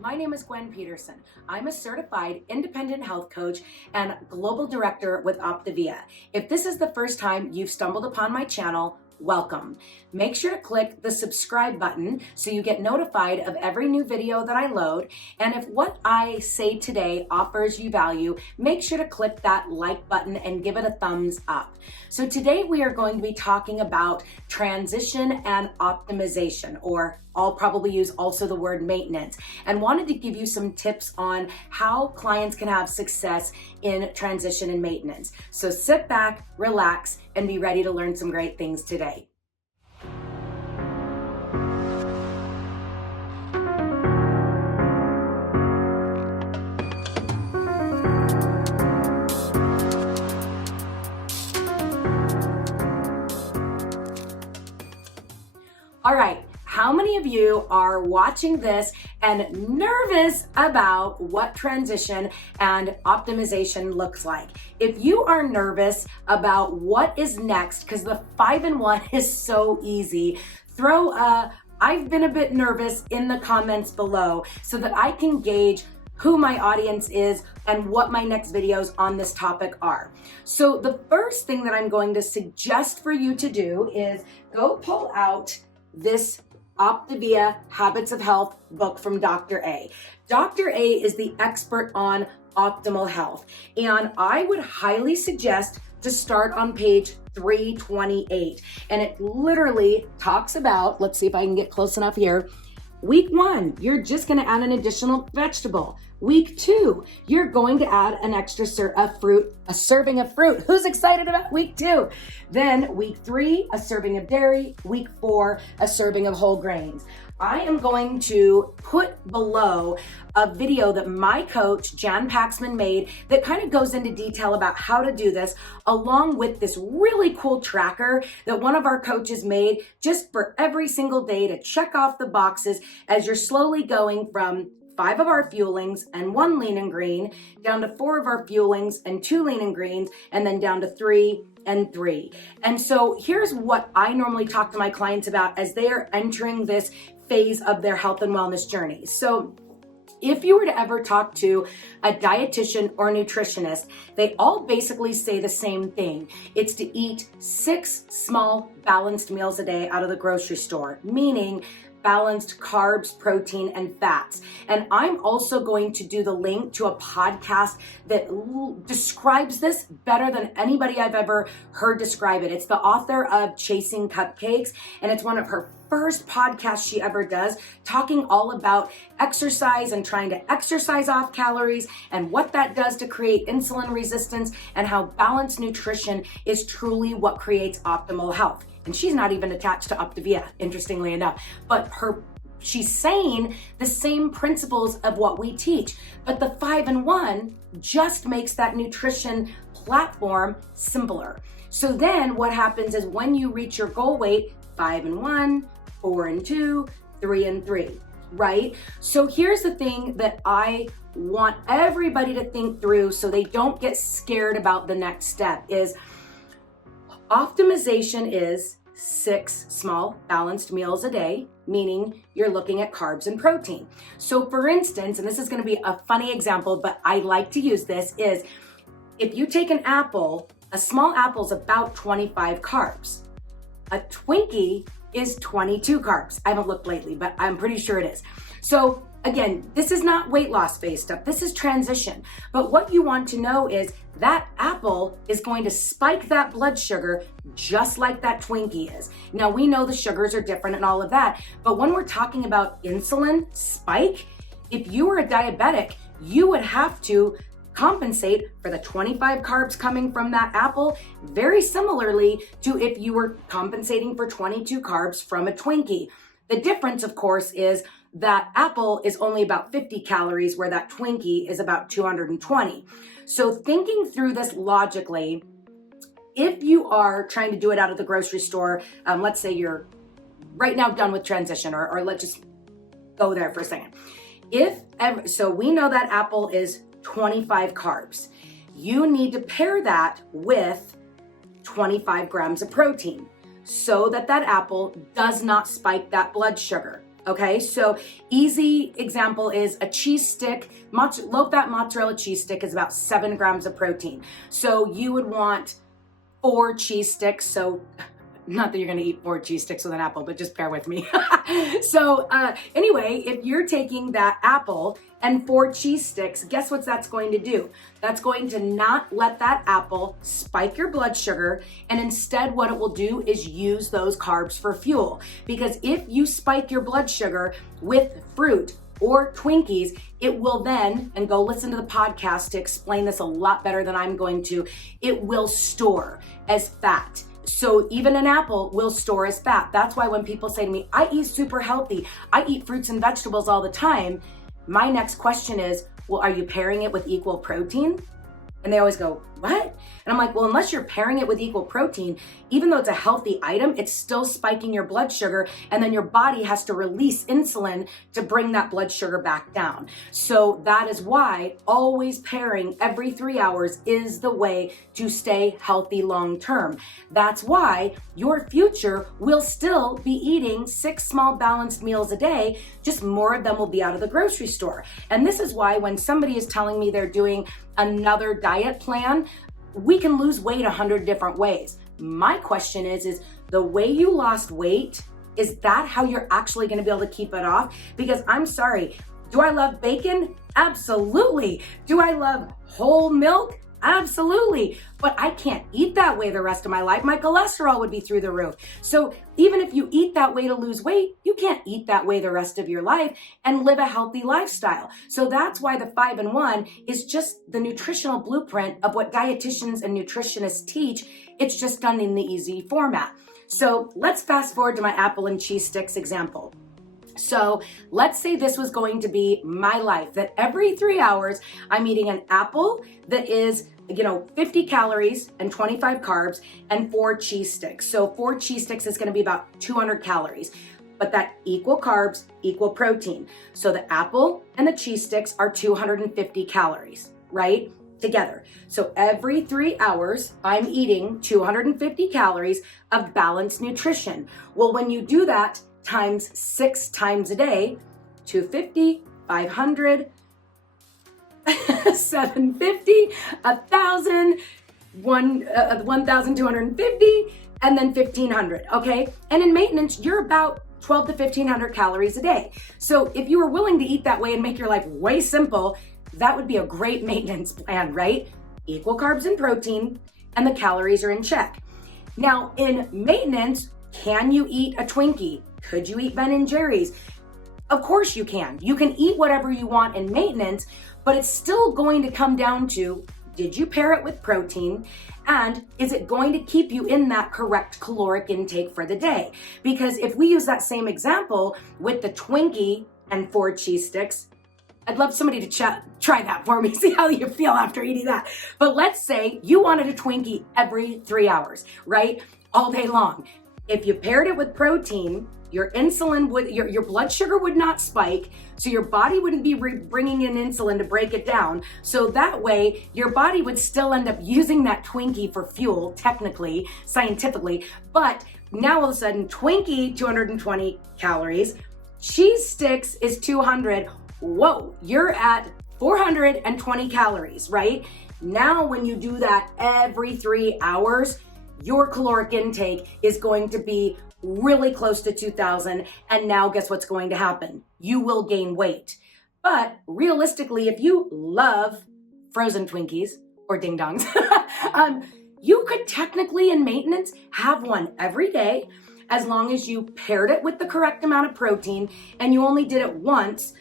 My name is Gwen Peterson. I'm a certified independent health coach and global director with Optavia. If this is the first time you've stumbled upon my channel, welcome. Make sure to click the subscribe button so you get notified of every new video that I load. And if what I say today offers you value, make sure to click that like button and give it a thumbs up. So today we are going to be talking about transition and optimization, or I'll probably use also the word maintenance, and wanted to give you some tips on how clients can have success in transition and maintenance. So sit back, relax, and be ready to learn some great things today. All right. How many of you are watching this and nervous about what transition and optimization looks like? If you are nervous about what is next, because the 5-in-1 is so easy, throw a "I've been a bit nervous" in the comments below so that I can gauge who my audience is and what my next videos on this topic are. So the first thing that I'm going to suggest for you to do is go pull out this Optavia Habits of Health book from Dr. A. Dr. A is the expert on optimal health, and I would highly suggest to start on page 328. And it literally talks about, let's see if I can get close enough here. Week 1, you're just going to add an additional vegetable. Week 2, you're going to add an extra a serving of fruit. Who's excited about week 2? Then week 3, a serving of dairy. Week 4, a serving of whole grains. I am going to put below a video that my coach, Jan Paxman, made that kind of goes into detail about how to do this, along with this really cool tracker that one of our coaches made just for every single day to check off the boxes as you're slowly going from 5 of our fuelings and 1 lean and green, down to 4 of our fuelings and 2 lean and greens, and then down to 3 and 3. And so here's what I normally talk to my clients about as they are entering this phase of their health and wellness journey. So if you were to ever talk to a dietitian or nutritionist, they all basically say the same thing. It's to eat 6 small balanced meals a day out of the grocery store, meaning balanced carbs, protein, and fats. And I'm also going to do the link to a podcast that describes this better than anybody I've ever heard describe it. It's the author of Chasing Cupcakes, and it's one of her first podcasts she ever does, talking all about exercise and trying to exercise off calories and what that does to create insulin resistance, and how balanced nutrition is truly what creates optimal health. And she's not even attached to Optavia, interestingly enough, but she's saying the same principles of what we teach, but the 5-in-1 just makes that nutrition platform simpler. So then what happens is when you reach your goal weight, 5-in-1, 4-in-2, 3-in-3, right? So here's the thing that I want everybody to think through so they don't get scared about the next step is optimization is 6 small balanced meals a day, meaning you're looking at carbs and protein. So for instance, and this is going to be a funny example, but I like to use this, is if you take an apple, a small apple is about 25 carbs. A Twinkie is 22 carbs. I haven't looked lately, but I'm pretty sure it is. So again, this is not weight loss based stuff. This is transition. But what you want to know is that apple is going to spike that blood sugar just like that Twinkie is. Now we know the sugars are different and all of that, but when we're talking about insulin spike, if you were a diabetic, you would have to compensate for the 25 carbs coming from that apple, very similarly to if you were compensating for 22 carbs from a Twinkie. The difference, of course, is that apple is only about 50 calories, where that Twinkie is about 220. So thinking through this logically, if you are trying to do it out of the grocery store, let's say you're right now done with transition, or let's just go there for a second. So we know that apple is 25 carbs. You need to pair that with 25 grams of protein so that that apple does not spike that blood sugar. Okay, so easy example is a cheese stick. Low-fat mozzarella cheese stick is about 7 grams of protein. So you would want 4 cheese sticks. So not that you're gonna eat 4 cheese sticks with an apple, but just bear with me. So anyway, if you're taking that apple and 4 cheese sticks, guess what that's going to do? That's going to not let that apple spike your blood sugar, and instead what it will do is use those carbs for fuel. Because if you spike your blood sugar with fruit or Twinkies, it will then, and go listen to the podcast to explain this a lot better than I'm going to, it will store as fat. So even an apple will store as fat. That's why when people say to me, I eat super healthy, I eat fruits and vegetables all the time, my next question is, well, are you pairing it with equal protein? And they always go, what? And I'm like, well, unless you're pairing it with equal protein, even though it's a healthy item, it's still spiking your blood sugar. And then your body has to release insulin to bring that blood sugar back down. So that is why always pairing every 3 hours is the way to stay healthy long term. That's why your future will still be eating 6 small balanced meals a day, just more of them will be out of the grocery store. And this is why when somebody is telling me they're doing another diet plan, we can lose weight 100 different ways. My question is the way you lost weight, is that how you're actually going to be able to keep it off? Because I'm sorry, do I love bacon? Absolutely. Do I love whole milk? Absolutely. But I can't eat that way the rest of my life. My cholesterol would be through the roof. So even if you eat that way to lose weight, you can't eat that way the rest of your life and live a healthy lifestyle. So that's why the 5-in-1 is just the nutritional blueprint of what dietitians and nutritionists teach. It's just done in the easy format. So let's fast forward to my apple and cheese sticks example. So let's say this was going to be my life, that every 3 hours I'm eating an apple that is, 50 calories and 25 carbs and 4 cheese sticks. So 4 cheese sticks is going to be about 200 calories, but that equal carbs, equal protein. So the apple and the cheese sticks are 250 calories, right? Together. So every 3 hours, I'm eating 250 calories of balanced nutrition. Well, when you do that times 6 times a day, 250, 500, 750, 1,000, 1,250, and then 1,500, okay? And in maintenance, you're about 12 to 1,500 calories a day. So if you were willing to eat that way and make your life way simple, that would be a great maintenance plan, right? Equal carbs and protein, and the calories are in check. Now, in maintenance, can you eat a Twinkie? Could you eat Ben & Jerry's? Of course you can. You can eat whatever you want in maintenance, but it's still going to come down to, did you pair it with protein? And is it going to keep you in that correct caloric intake for the day? Because if we use that same example with the Twinkie and 4 cheese sticks, I'd love somebody to try that for me, see how you feel after eating that. But let's say you wanted a Twinkie every 3 hours, right? All day long. If you paired it with protein, your insulin your blood sugar would not spike, so your body wouldn't be bringing in insulin to break it down. So that way, your body would still end up using that Twinkie for fuel, technically, scientifically. But now all of a sudden, Twinkie, 220 calories, cheese sticks is 200. Whoa, you're at 420 calories, right? Now, when you do that every 3 hours, your caloric intake is going to be really close to 2,000. And now guess what's going to happen? You will gain weight. But realistically, if you love frozen Twinkies or ding dongs, you could technically in maintenance have one every day as long as you paired it with the correct amount of protein and you only did it once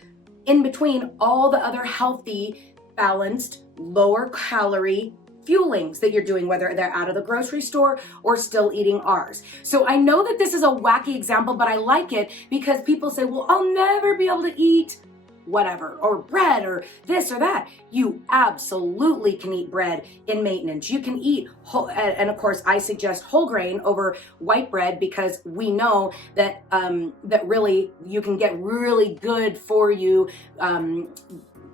in between all the other healthy, balanced, lower calorie fuelings that you're doing, whether they're out of the grocery store or still eating ours. So I know that this is a wacky example, but I like it because people say, well, I'll never be able to eat whatever, or bread, or this or that. You absolutely can eat bread in maintenance. You can eat whole, and of course I suggest whole grain over white bread, because we know that that really you can get really good for you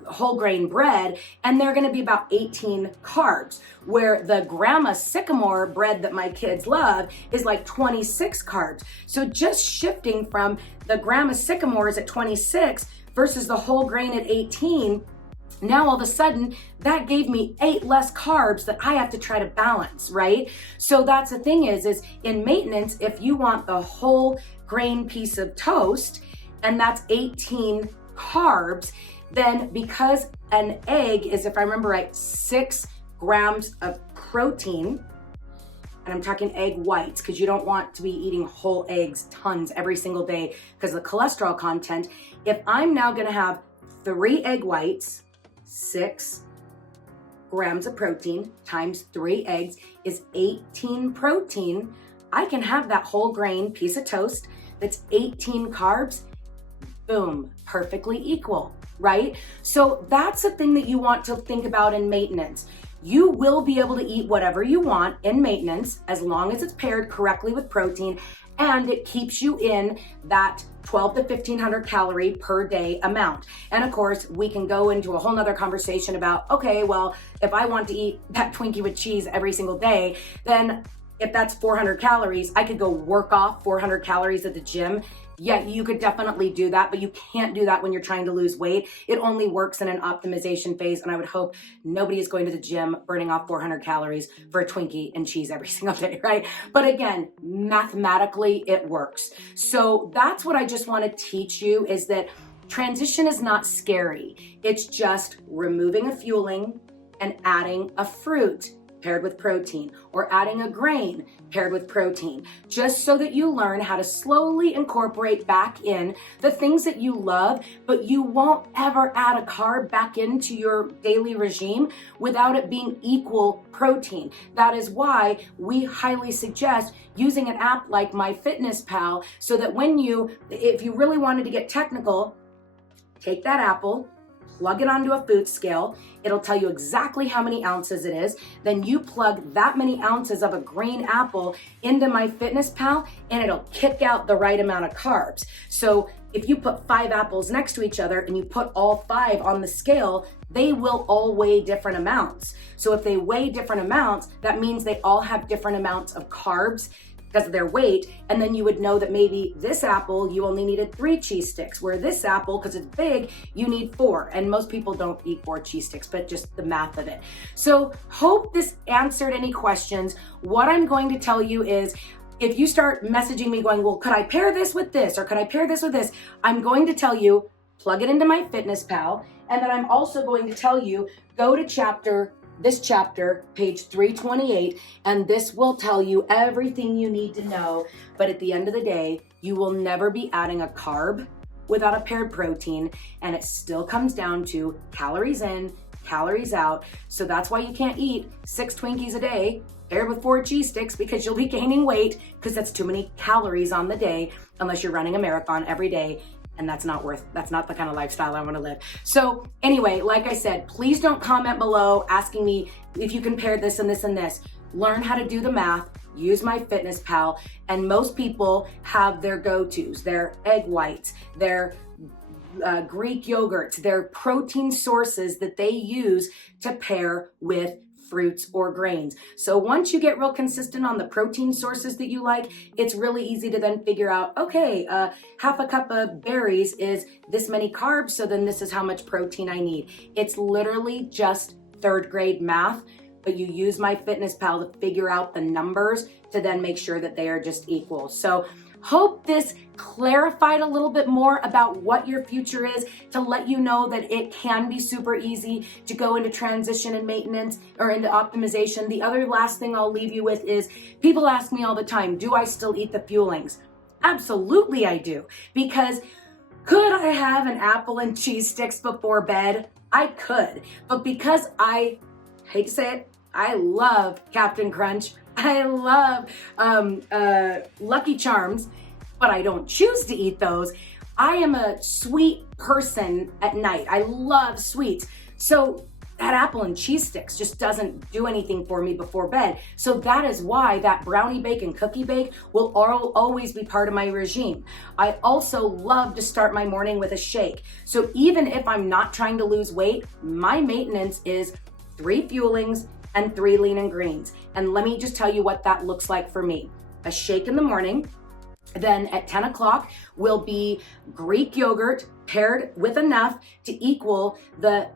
whole grain bread, and they're going to be about 18 carbs, where the grandma sycamore bread that my kids love is like 26 carbs. So just shifting from the grandma sycamores at 26 versus the whole grain at 18, now all of a sudden that gave me 8 less carbs that I have to try to balance, right? So that's the thing is in maintenance, if you want the whole grain piece of toast, and that's 18 carbs, then because an egg is, if I remember right, 6 grams of protein, and I'm talking egg whites, because you don't want to be eating whole eggs tons every single day because of the cholesterol content. If I'm now going to have 3 egg whites, 6 grams of protein times 3 eggs is 18 protein. I can have that whole grain piece of toast that's 18 carbs, boom, perfectly equal, right? So that's the thing that you want to think about in maintenance. You will be able to eat whatever you want in maintenance as long as it's paired correctly with protein, and it keeps you in that 12 to 1500 calorie per day amount. And of course, we can go into a whole nother conversation about, okay, well, if I want to eat that Twinkie with cheese every single day, then if that's 400 calories, I could go work off 400 calories at the gym. Yeah, you could definitely do that, but you can't do that when you're trying to lose weight. It only works in an optimization phase, and I would hope nobody is going to the gym burning off 400 calories for a Twinkie and cheese every single day, right? But again, mathematically, it works. So that's what I just want to teach you, is that transition is not scary. It's just removing a fueling and adding a fruit paired with protein, or adding a grain paired with protein, just so that you learn how to slowly incorporate back in the things that you love, but you won't ever add a carb back into your daily regime without it being equal protein. That is why we highly suggest using an app like MyFitnessPal, so that if you really wanted to get technical, take that apple, plug it onto a food scale. It'll tell you exactly how many ounces it is. Then you plug that many ounces of a green apple into MyFitnessPal, and it'll kick out the right amount of carbs. So if you put 5 apples next to each other and you put all 5 on the scale, they will all weigh different amounts. So if they weigh different amounts, that means they all have different amounts of carbs because of their weight. And then you would know that maybe this apple, you only needed 3 cheese sticks, where this apple, because it's big, you need 4. And most people don't eat 4 cheese sticks, but just the math of it. So hope this answered any questions. What I'm going to tell you is, if you start messaging me going, well, could I pair this with this? Or could I pair this with this? I'm going to tell you, plug it into MyFitnessPal. And then I'm also going to tell you, go to this chapter, page 328, and this will tell you everything you need to know. But at the end of the day, you will never be adding a carb without a paired protein, and it still comes down to calories in, calories out. So that's why you can't eat 6 Twinkies a day paired with 4 cheese sticks, because you'll be gaining weight, because that's too many calories on the day, unless you're running a marathon every day. And that's not the kind of lifestyle I want to live. So anyway, like I said, please don't comment below asking me if you compare this and this and this. Learn how to do the math, use MyFitnessPal, and most people have their go-tos, their egg whites, their Greek yogurts, their protein sources that they use to pair with fruits or grains. So once you get real consistent on the protein sources that you like, it's really easy to then figure out, okay, half a cup of berries is this many carbs, so then this is how much protein I need. It's literally just 3rd grade math, but you use MyFitnessPal to figure out the numbers to then make sure that they are just equal. So hope this clarified a little bit more about what your future is, to let you know that it can be super easy to go into transition and maintenance, or into optimization. The other last thing I'll leave you with is, people ask me all the time, do I still eat the fuelings? Absolutely I do. Because could I have an apple and cheese sticks before bed? I could. But because I hate to say it, I love Captain Crunch, I love Lucky Charms, but I don't choose to eat those. I am a sweet person at night. I love sweets. So that apple and cheese sticks just doesn't do anything for me before bed. So that is why that brownie bake and cookie bake will always be part of my regime. I also love to start my morning with a shake. So even if I'm not trying to lose weight, my maintenance is 3 fuelings and 3 lean and greens. And let me just tell you what that looks like for me. A shake in the morning. Then at 10 o'clock will be Greek yogurt paired with enough to equal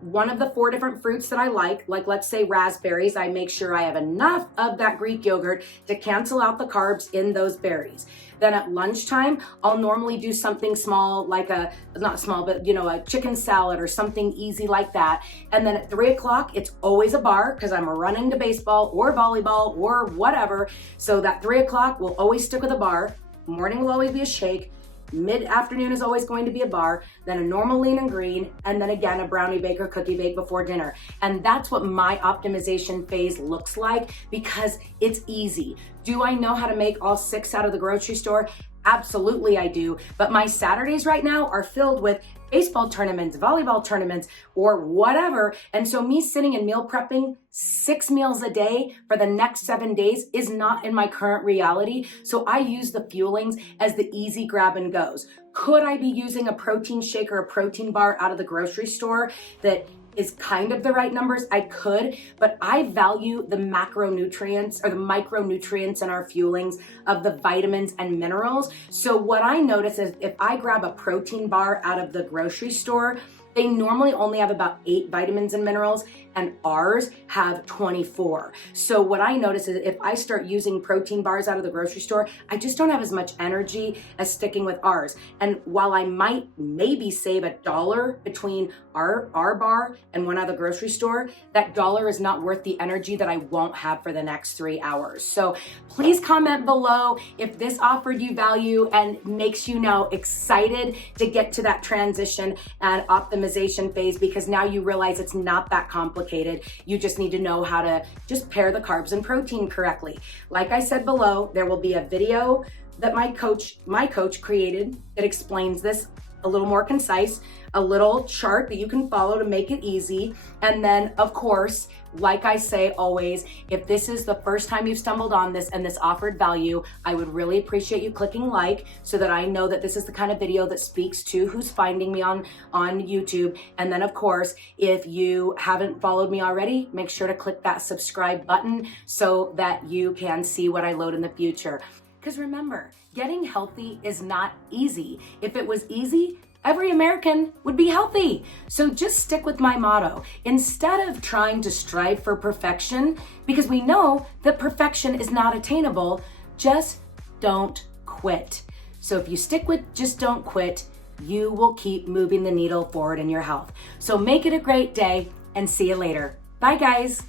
one of the 4 different fruits that I like let's say raspberries. I make sure I have enough of that Greek yogurt to cancel out the carbs in those berries. Then at lunchtime, I'll normally do something small, like not small, but a chicken salad or something easy like that. And then at 3 o'clock, it's always a bar because I'm running to baseball or volleyball or whatever. So that 3 o'clock will always stick with a bar. Morning will always be a shake. Mid-afternoon is always going to be a bar, then a normal lean and green, and then again a brownie bake or cookie bake before dinner. And that's what my optimization phase looks like because it's easy. Do I know how to make all 6 out of the grocery store? Absolutely I do. But my Saturdays right now are filled with baseball tournaments, volleyball tournaments, or whatever. And so me sitting and meal prepping 6 meals a day for the next 7 days is not in my current reality. So I use the fuelings as the easy grab and goes. Could I be using a protein shake or a protein bar out of the grocery store that is kind of the right numbers? I could, but I value the macronutrients or the micronutrients in our fuelings of the vitamins and minerals. So what I notice is if I grab a protein bar out of the grocery store, they normally only have about 8 vitamins and minerals, and ours have 24. So what I notice is if I start using protein bars out of the grocery store, I just don't have as much energy as sticking with ours. And while I might maybe save $1 between our bar and one out of the grocery store, that $1 is not worth the energy that I won't have for the next 3 hours. So please comment below if this offered you value and makes you now excited to get to that transition and optimization phase, because now you realize it's not that complicated. You just need to know how to just pair the carbs and protein correctly. Like I said below, there will be a video that my coach created that explains this a little more concise, a little chart that you can follow to make it easy. And then of course, like I say always, if this is the first time you've stumbled on this and this offered value, I would really appreciate you clicking like so that I know that this is the kind of video that speaks to who's finding me on YouTube. And then of course, if you haven't followed me already, make sure to click that subscribe button so that you can see what I load in the future. Because remember, getting healthy is not easy. If it was easy, every American would be healthy. So just stick with my motto. Instead of trying to strive for perfection, because we know that perfection is not attainable, just don't quit. So if you stick with just don't quit, you will keep moving the needle forward in your health. So make it a great day and see you later. Bye guys.